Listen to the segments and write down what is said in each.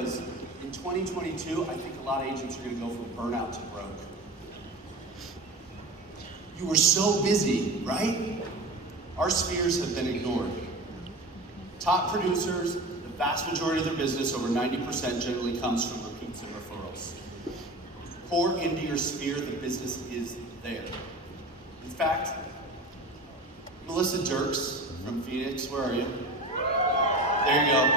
was, in 2022, I think a lot of agents are going to go from burnout to broke. You were so busy, right? Our spheres have been ignored. Top producers, the vast majority of their business, over 90%, generally comes from repeats and referrals. Pour into your sphere, the business is there. In fact, Melissa Dirks from Phoenix, where are you? There you go.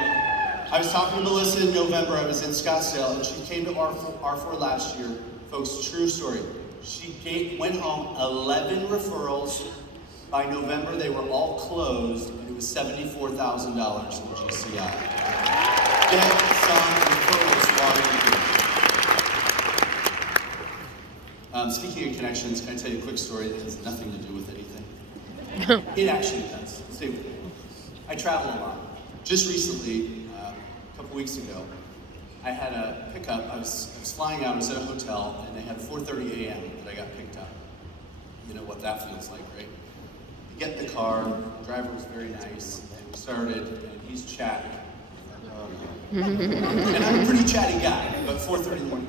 I was talking to Melissa in November. I was in Scottsdale, and she came to R4 last year. Folks, true story. She went home, 11 referrals. By November, they were all closed, and it was $74,000 in GCI. Get some referrals while you're here. Speaking of connections, can I tell you a quick story that has nothing to do with anything? It actually does. Stay with me. I travel a lot. Just recently, a couple weeks ago, I had a pickup. I was flying out. I was at a hotel, and they had 4:30 a.m. that I got picked up. You know what that feels like, right? You get in the car. The driver was very nice, and we started, and he's chatting. And I'm a pretty chatty guy, but 4:30 in the morning.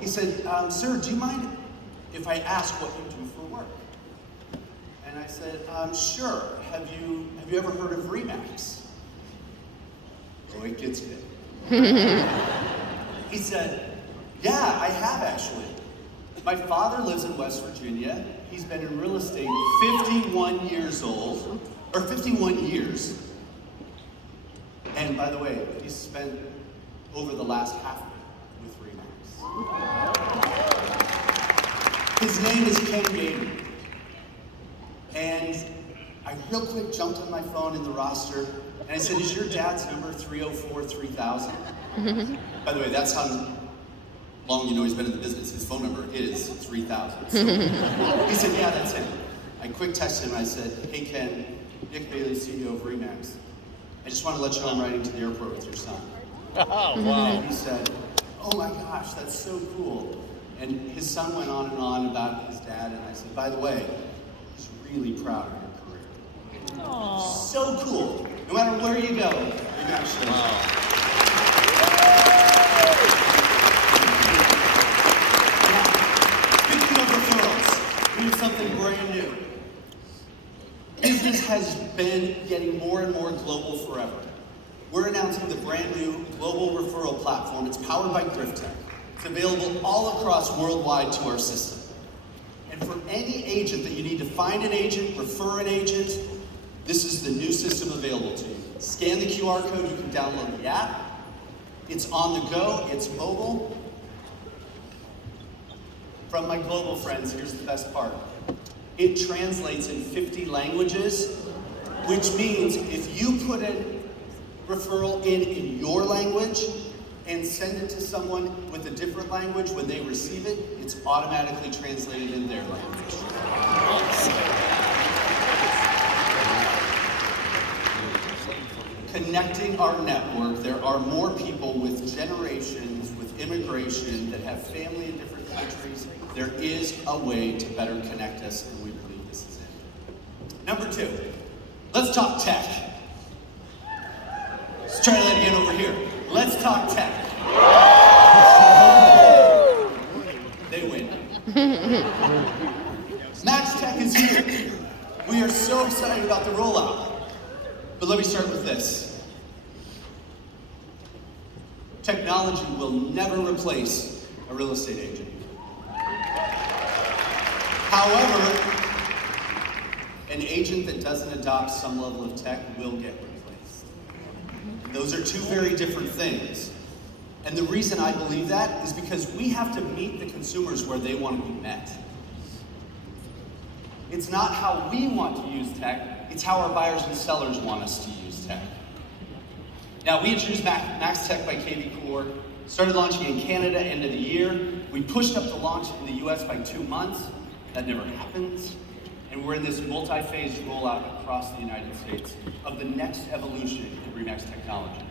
He said, "Sir, do you mind if I ask what you do for work?" And I said, "Sure. Have you ever heard of Remax?" Oh, it gets good. He said, "Yeah, I have actually. My father lives in West Virginia. He's been in real estate 51 years old, or 51 years. And by the way, he's spent over the last half of it with Remax. His name is Ken Gaden. And I real quick jumped on my phone in the roster, and I said, "Is your dad's number 304-3000? By the way, that's how long you know he's been in the business. His phone number is 3000. So he said, "Yeah, that's him." I quick texted him. I said, "Hey, Ken, Nick Bailey, CEO of Remax. I just want to let you know I'm riding to the airport with your son." Oh, wow. And he said, "Oh my gosh, that's so cool." And his son went on and on about his dad, and I said, "By the way, he's really proud of your career." Aww. So cool. No matter where you go, Remax shows up. Wow. Speaking of referrals, we have something brand new. Business has been getting more and more global forever. We're announcing the brand new global referral platform. It's powered by GriftTech. It's available all across worldwide to our system. And for any agent that you need to find an agent, refer an agent, this is the new system available to you. Scan the QR code, you can download the app. It's on the go, it's mobile. From my global friends, here's the best part. It translates in 50 languages, which means if you put a referral in your language and send it to someone with a different language, when they receive it, it's automatically translated in their language. Connecting our network, there are more people with generations, with immigration, that have family in different countries. There is a way to better connect us, and we believe this is it. Number 2, let's talk tech. Let's try that again over here. Let's talk tech. They win. MaxTech is here. We are so excited about the rollout. But let me start with this. Technology will never replace a real estate agent. However, an agent that doesn't adopt some level of tech will get replaced. Those are two very different things. And the reason I believe that is because we have to meet the consumers where they want to be met. It's not how we want to use tech, it's how our buyers and sellers want us to use tech. Now, we introduced MaxTech by kvCORE, started launching in Canada end of the year. We pushed up the launch in the US by 2 months. That never happens. And we're in this multi-phase rollout across the United States of the next evolution in RE/MAX technology.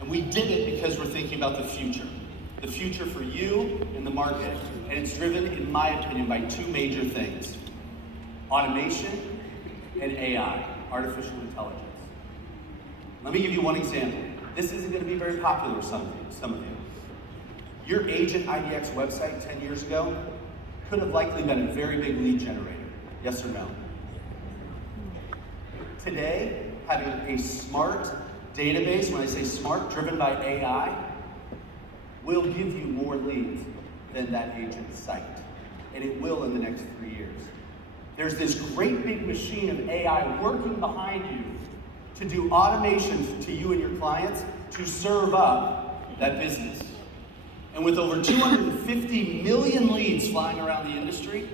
And we did it because we're thinking about the future for you in the market. And it's driven, in my opinion, by 2 major things: automation and AI, artificial intelligence. Let me give you one example. This isn't going to be very popular with some of you. Your Agent IDX website 10 years ago could have likely been a very big lead generator. Yes or no? Today, having a smart database, when I say smart, driven by AI, will give you more leads than that agent site. And it will in the next 3 years. There's this great big machine of AI working behind you to do automations to you and your clients to serve up that business. And with over 250 million leads flying around the industry,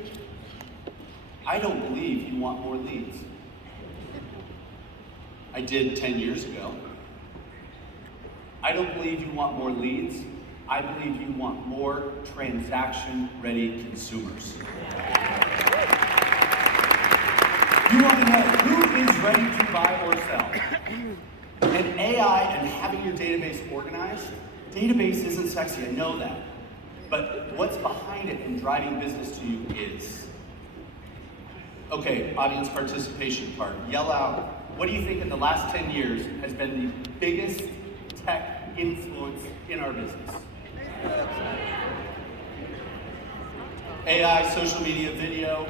I don't believe you want more leads. I did 10 years ago. I don't believe you want more leads. I believe you want more transaction-ready consumers. You want to know who is ready to buy or sell. And AI and having your database organized, database isn't sexy, I know that. But what's behind it and driving business to you is. Okay, audience participation part. Yell out, what do you think in the last 10 years has been the biggest tech influence in our business? AI, social media, video,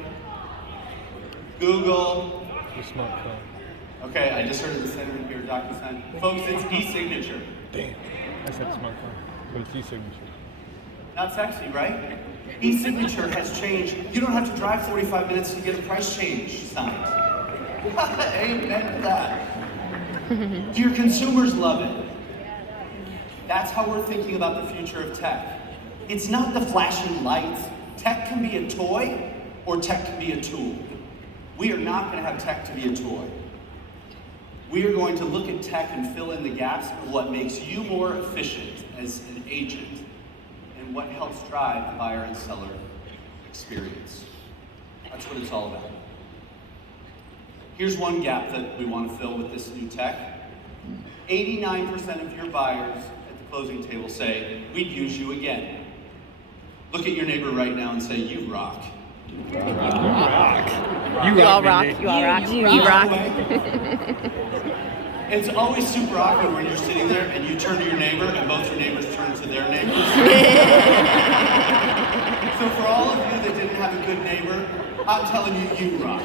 Google. Your smartphone. Okay, I just heard in the center here, DocuSign. Folks, it's e-signature. Damn. I said smartphone, but it's e-signature. Not sexy, right? E-signature has changed. You don't have to drive 45 minutes to get a price change signed. Amen to that. Your consumers love it. That's how we're thinking about the future of tech. It's not the flashing lights. Tech can be a toy, or tech can be a tool. We are not going to have tech to be a toy. We are going to look at tech and fill in the gaps of what makes you more efficient as an agent and what helps drive the buyer and seller experience. That's what it's all about. Here's one gap that we want to fill with this new tech. 89% of your buyers at the closing table say, we'd use you again. Look at your neighbor right now and say, you rock. You all rock. You all rock. You rock. It's always super awkward when you're sitting there and you turn to your neighbor and both your neighbors turn to their neighbors. So for all of you that didn't have a good neighbor, I'm telling you, you rock.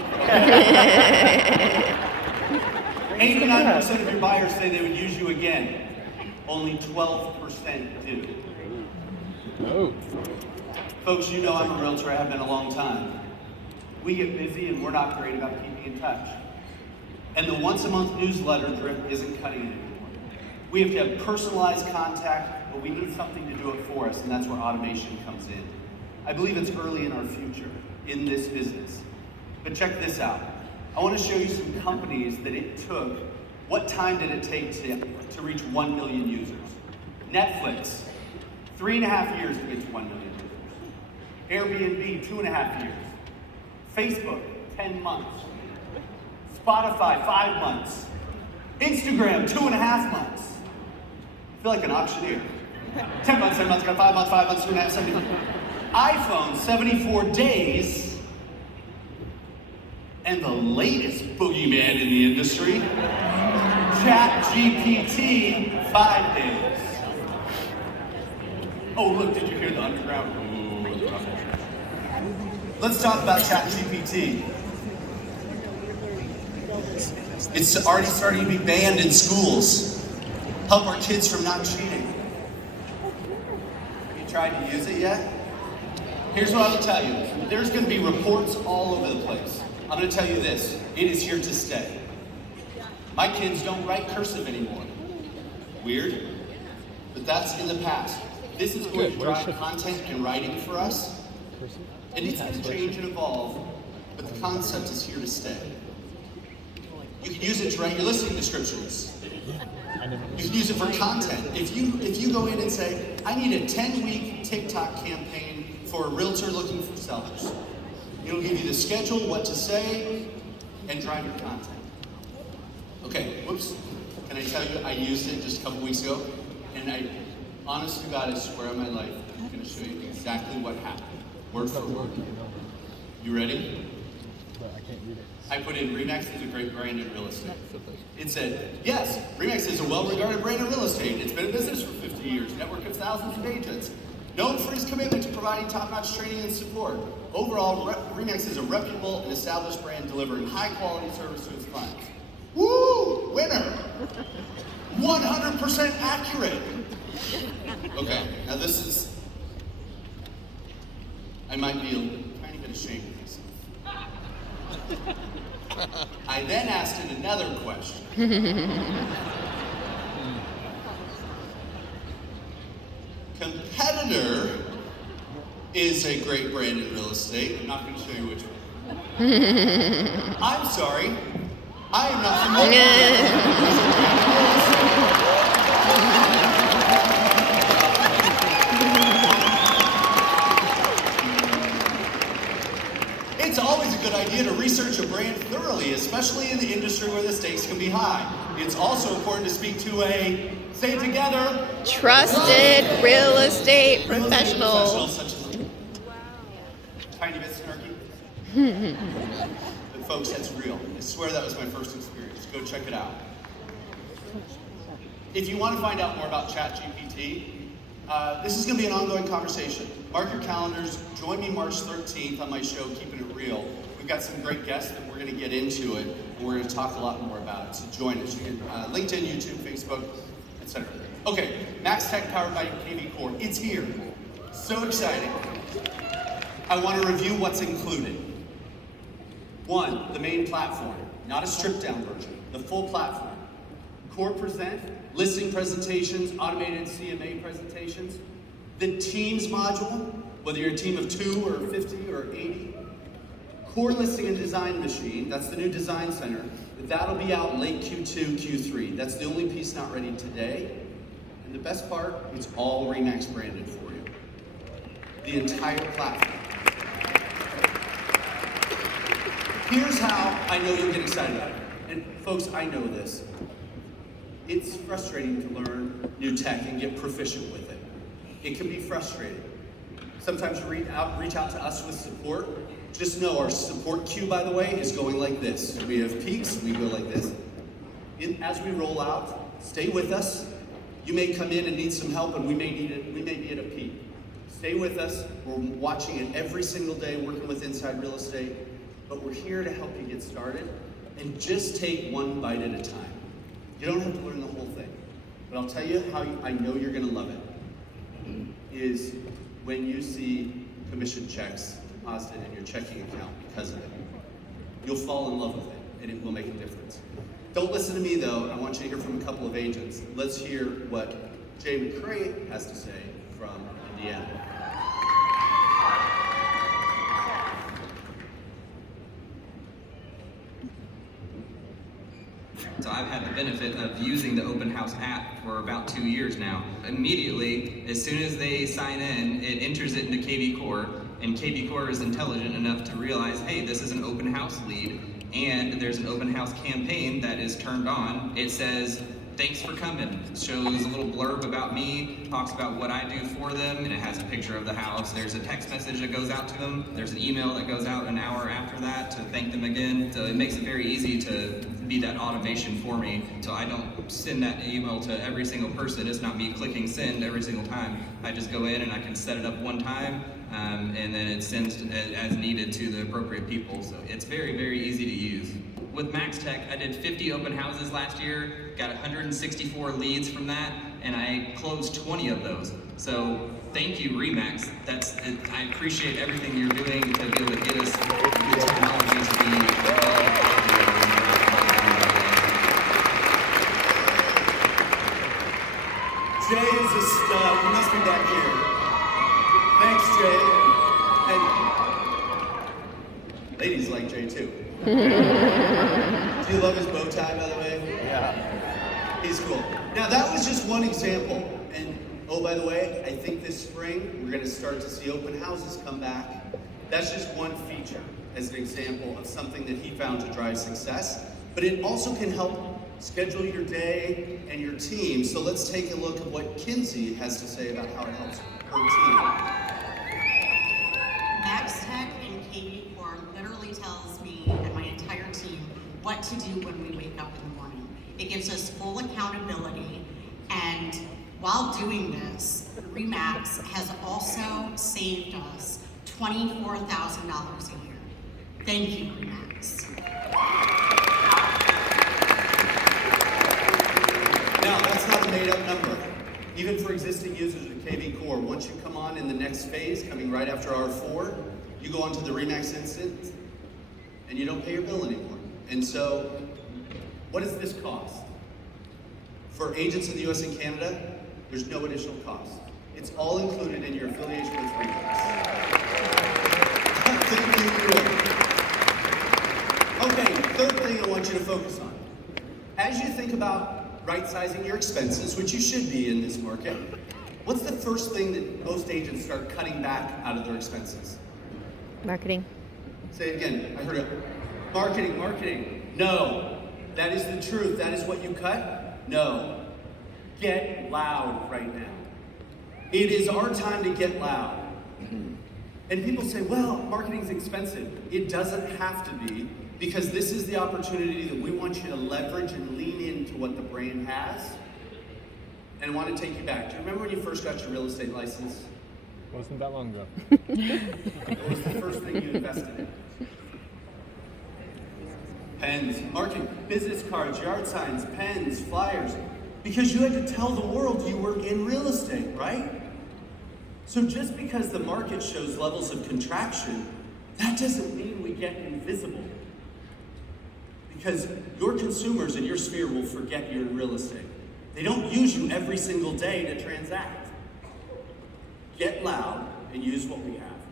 89% of your buyers say they would use you again. Only 12% do. Oh. Folks, you know I'm a realtor, I have been a long time. We get busy and we're not great about keeping in touch. And the once-a-month newsletter drip isn't cutting it anymore. We have to have personalized contact, but we need something to do it for us, and that's where automation comes in. I believe it's early in our future in this business. But check this out. I want to show you some companies that it took. What time did it take to reach 1 million users? Netflix, 3.5 years to get to 1 million users. Airbnb, 2.5 years. Facebook, 10 months. Spotify, 5 months. Instagram, 2.5 months. I feel like an auctioneer. 10 months, 10 months, got 5 months, 5 months, 2.5, 70 months. iPhone, 74 days. And the latest boogeyman in the industry, ChatGPT, 5 days. Oh, look, did you hear the underground? Let's talk about ChatGPT. It's already starting to be banned in schools. Help our kids from not cheating. Have you tried to use it yet? Here's what I will tell you. There's going to be reports all over the place. I'm going to tell you this. It is here to stay. My kids don't write cursive anymore. Weird, but that's in the past. This is going to drive content and writing for us. And it's going to change and evolve, but the concept is here to stay. You can use it to write your listing descriptions. You can use it for content. If you go in and say, I need a 10-week TikTok campaign for a realtor looking for sellers. It'll give you the schedule, what to say, and drive your content. Okay, whoops. Can I tell you, I used it just a couple weeks ago, and I, honest to God, I swear on my life, I'm going to show you exactly what happened. Word for word. You ready? but I can't read it. I put in Remax is a great brand in real estate. It said, yes, Remax is a well-regarded brand in real estate. It's been in business for 50 years, network of thousands of agents. Known for its commitment to providing top-notch training and support. Overall, Remax is a reputable and established brand delivering high-quality service to its clients. Woo! Winner! 100% accurate. Okay, now this is, I might be a tiny bit ashamed of myself. I then asked it another question. Competitor is a great brand in real estate. I'm not going to show you which one. I'm sorry. I am not familiar. It's always a good idea to research a brand thoroughly, especially in the industry where the stakes can be high. It's also important to speak to a, say it together, Trusted real estate professional. such as tiny bit snarky. But folks, that's real. I swear that was my first experience. Go check it out. If you want to find out more about ChatGPT, this is going to be an ongoing conversation. Mark your calendars. Join me March 13th on my show, Keeping It Real. We've got some great guests that we're going to get into it, and we're going to talk a lot more about it. So join us. You can LinkedIn, YouTube, Facebook, etc. Okay, Max Tech powered by KV Core. It's here. So exciting. I want to review what's included. 1, the main platform, not a stripped down version, the full platform. Core Present, listing presentations, automated CMA presentations. The Teams module, whether you're a team of 2 or 50 or 80. Core Listing and Design Machine, that's the new design center. That'll be out late Q2, Q3. That's the only piece not ready today. And the best part, it's all Remax branded for you. The entire platform. Here's how I know you'll get excited about it. And folks, I know this. It's frustrating to learn new tech and get proficient with it. It can be frustrating. Sometimes you reach out to us with support. Just know our support queue, by the way, is going like this. We have peaks, we go like this. As we roll out, stay with us. You may come in and need some help, and we may be at a peak. Stay with us. We're watching it every single day, working with Inside Real Estate. But we're here to help you get started, and just take one bite at a time. You don't have to learn the whole thing. But I'll tell you how I know you're gonna love it, is when you see commission checks deposited in your checking account because of it. You'll fall in love with it, and it will make a difference. Don't listen to me though, I want you to hear from a couple of agents. Let's hear what Jay McCray has to say from Indiana. So I've had the benefit of using the Open House app for about 2 years now. Immediately, as soon as they sign in, it enters it into KV Core, and KV Core is intelligent enough to realize, hey, this is an open house lead, and there's an open house campaign that is turned on. It says, thanks for coming. It shows a little blurb about me, talks about what I do for them, and it has a picture of the house. There's a text message that goes out to them. There's an email that goes out an hour after that to thank them again. So it makes it very easy to be that automation for me. So I don't send that email to every single person. It's not me clicking send every single time. I just go in and I can set it up one time, and then it sends as needed to the appropriate people. So it's very, very easy to use. With Max Tech, I did 50 open houses last year, got 164 leads from that, and I closed 20 of those. So thank you, Remax. I appreciate everything you're doing to be able to get us the technology to be Jay is a stud. He must be back here. Thanks, Jay. And ladies like Jay too. Do you love his bow tie, by the way? Yeah. He's cool. Now that was just one example. And oh, by the way, I think this spring we're going to start to see open houses come back. That's just one feature as an example of something that he found to drive success. But it also can help schedule your day and your team. So let's take a look at what Kinsey has to say about how it helps her team. Max Tech and KV Core literally tells me and my entire team what to do when we wake up in the morning. It gives us full accountability, and while doing this, RE/MAX has also saved us $24,000 a year. Thank you, RE/MAX. Now, that's not a made-up number. Even for existing users of KV Core, once you come on in the next phase, coming right after R4, you go onto the RE/MAX instance, and you don't pay your bill anymore. And so, what does this cost? For agents in the US and Canada, there's no additional cost. It's all included in your affiliation with RE/MAX. Thank you. Okay, third thing I want you to focus on. As you think about right-sizing your expenses, which you should be in this market, what's the first thing that most agents start cutting back out of their expenses? Marketing. Say it again, I heard it. Marketing, marketing. No, that is the truth. That is what you cut? No. Get loud right now. It is our time to get loud. And people say, well, marketing's expensive. It doesn't have to be, because this is the opportunity that we want you to leverage and lean into what the brand has, and want to take you back. Do you remember when you first got your real estate license? Wasn't that long ago. What was the first thing you invested in? Pens, marketing, business cards, yard signs, pens, flyers, because you had to tell the world you were in real estate, right? So just because the market shows levels of contraction, that doesn't mean we get invisible. Because your consumers in your sphere will forget you're in real estate. They don't use you every single day to transact. Get loud and use what we have.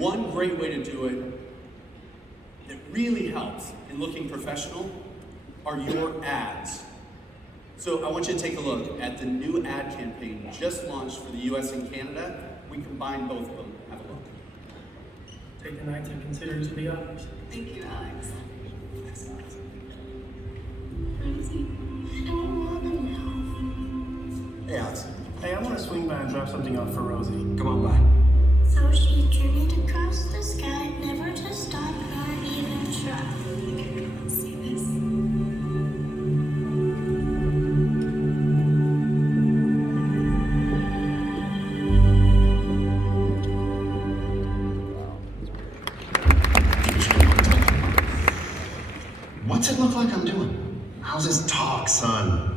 One great way to do it that really helps in looking professional are your ads. So I want you to take a look at the new ad campaign just launched for the US and Canada. We combined both of them. Have a look. Take the night to consider to be ours. Thank you, Alex. Hey, Alex. Hey, I want to swing by and drop something off for Rosie. Come on by. So she journeyed across the sky, never to stop nor even try. See this? What's it look like I'm doing? How's this talk, son?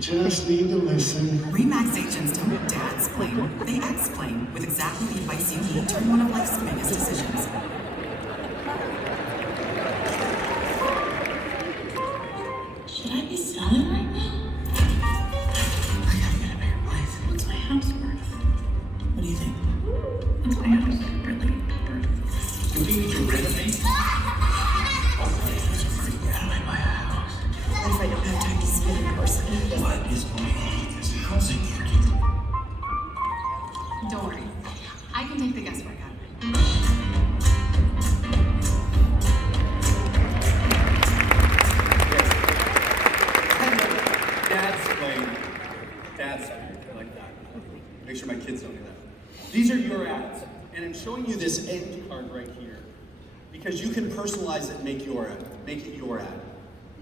Just need to listen. RE/MAX agents don't dadsplain, they explain with exactly the advice you need to turn one of life's biggest decisions. Should I be selling right now? I gotta get a bigger place. What's my house worth? What do you think? What's my house really worth? Do we need to renovate? What if I don't have time to see it in person? What is going on with this housing market? Don't worry. I can take the guesswork out of it. Dad's I like that. Make sure my kids don't do that. These are your ads, and I'm showing you this end card right here because you can personalize it and make it your ad.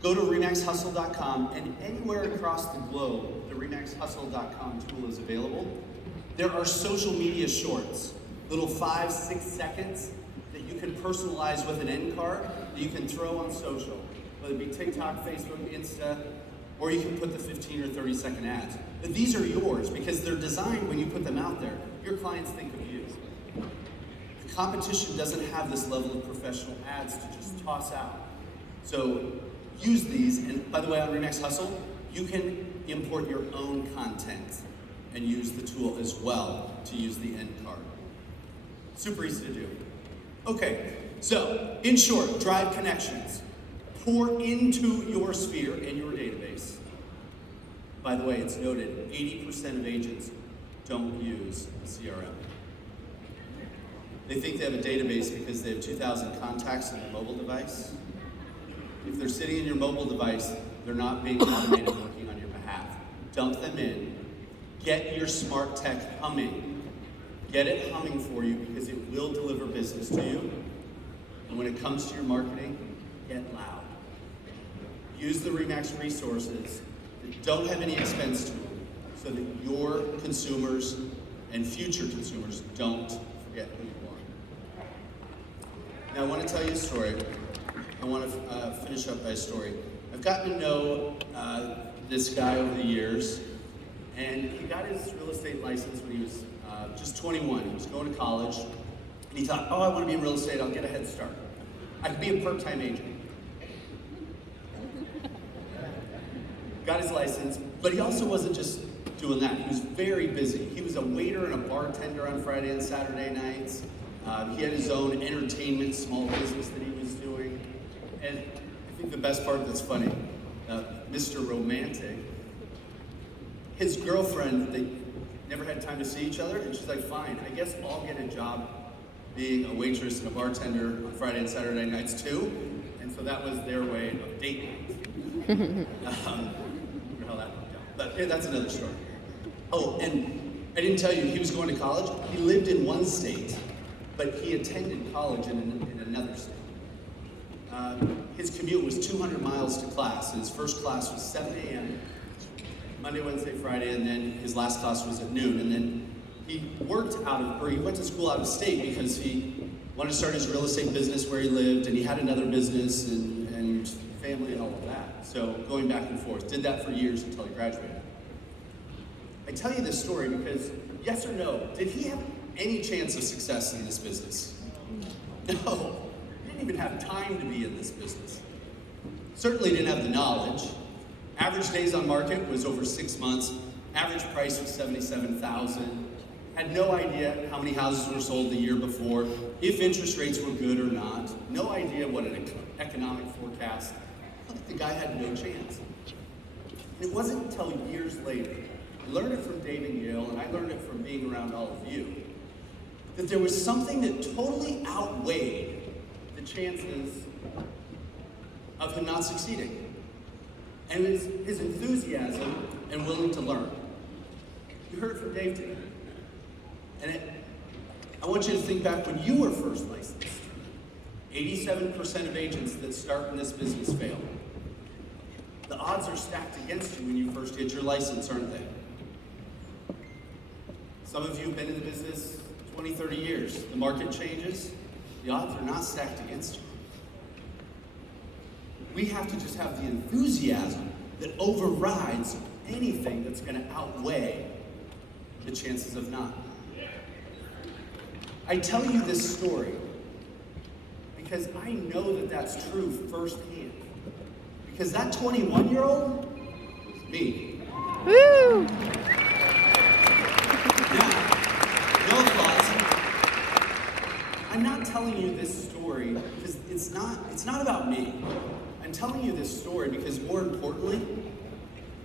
Go to RE/MAXHustle.com, and anywhere across the globe, the RE/MAXHustle.com tool is available. There are social media shorts, little 5-6 seconds that you can personalize with an end card that you can throw on social, whether it be TikTok, Facebook, Insta, or you can put the 15 or 30-second ads. But these are yours because they're designed when you put them out there. Your clients think of you. The competition doesn't have this level of professional ads to just toss out. So use these, and by the way, on RE/MAX Hustle, you can import your own content and use the tool as well to use the end card. Super easy to do. Okay, so in short, drive connections. Pour into your sphere and your database. By the way, it's noted 80% of agents don't use CRM. They think they have a database because they have 2,000 contacts on their mobile device. If they're sitting in your mobile device, they're not being automated working on your behalf. Dump them in. Get your smart tech humming. Get it humming for you because it will deliver business to you. And when it comes to your marketing, get loud. Use the RE/MAX resources that don't have any expense to them so that your consumers and future consumers don't forget who you are. Now I want to tell you a story. I want to finish up by a story. I've gotten to know this guy over the years, and he got his real estate license when he was just 21. He was going to college, and he thought, oh, I want to be in real estate, I'll get a head start. I could be a part-time agent. Got his license, but he also wasn't just doing that. He was very busy. He was a waiter and a bartender on Friday and Saturday nights. He had his own entertainment small business that he was doing. And I think the best part that's funny, Mr. Romantic, his girlfriend, they never had time to see each other, and she's like, fine, I guess I'll get a job being a waitress and a bartender on Friday and Saturday nights too. And so that was their way of date night. How that worked out. But yeah, that's another story. Oh, and I didn't tell you, he was going to college. He lived in one state, but he attended college in another state. His commute was 200 miles to class, and his first class was 7 a.m., Monday, Wednesday, Friday, and then his last class was at noon. And then he went to school out of state because he wanted to start his real estate business where he lived, and he had another business and family and all of that. So going back and forth, did that for years until he graduated. I tell you this story because, yes or no, did he have any chance of success in this business? No, he didn't even have time to be in this business. Certainly didn't have the knowledge. Average days on market was over 6 months. Average price was $77,000. Had no idea how many houses were sold the year before, if interest rates were good or not. No idea what an economic forecast. I think the guy had no chance. And it wasn't until years later, I learned it from Dave and Yale, and I learned it from being around all of you, that there was something that totally outweighed the chances of him not succeeding. And it was his enthusiasm and willing to learn. You heard it from Dave today. And I want you to think back when you were first licensed. 87% of agents that start in this business fail. The odds are stacked against you when you first get your license, aren't they? Some of you have been in the business 20, 30 years. The market changes. The odds are not stacked against you. We have to just have the enthusiasm that overrides anything that's going to outweigh the chances of not. I tell you this story because I know that that's true firsthand. Because that 21-year-old was me. Woo! No applause. I'm not telling you this story because it's not about me. I'm telling you this story because, more importantly,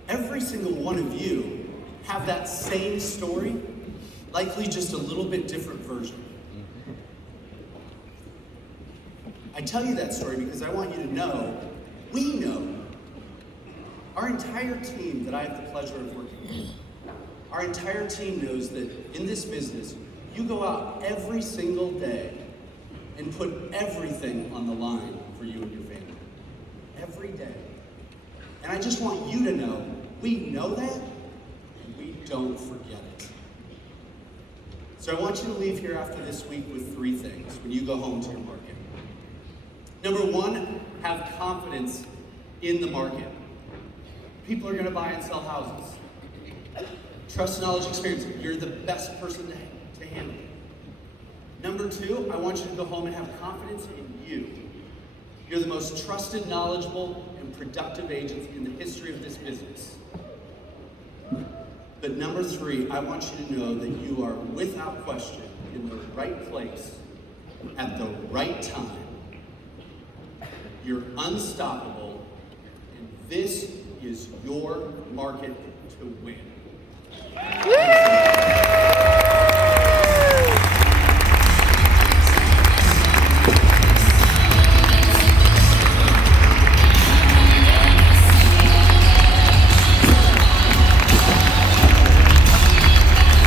every single one of you have that same story, likely just a little bit different version. I tell you that story because I want you to know, we know, our entire team that I have the pleasure of working with, our entire team knows that in this business, you go out every single day and put everything on the line for you and your family. Every day. And I just want you to know, we know that, and we don't forget it. So I want you to leave here after this week with 3 things when you go home to your market. Number 1, have confidence in the market. People are going to buy and sell houses. Trust, knowledge, experience. You're the best person to handle it. Number 2, I want you to go home and have confidence in you. You're the most trusted, knowledgeable, and productive agents in the history of this business. But number 3, I want you to know that you are, without question, in the right place at the right time. You're unstoppable, and this is your market to win. Woo!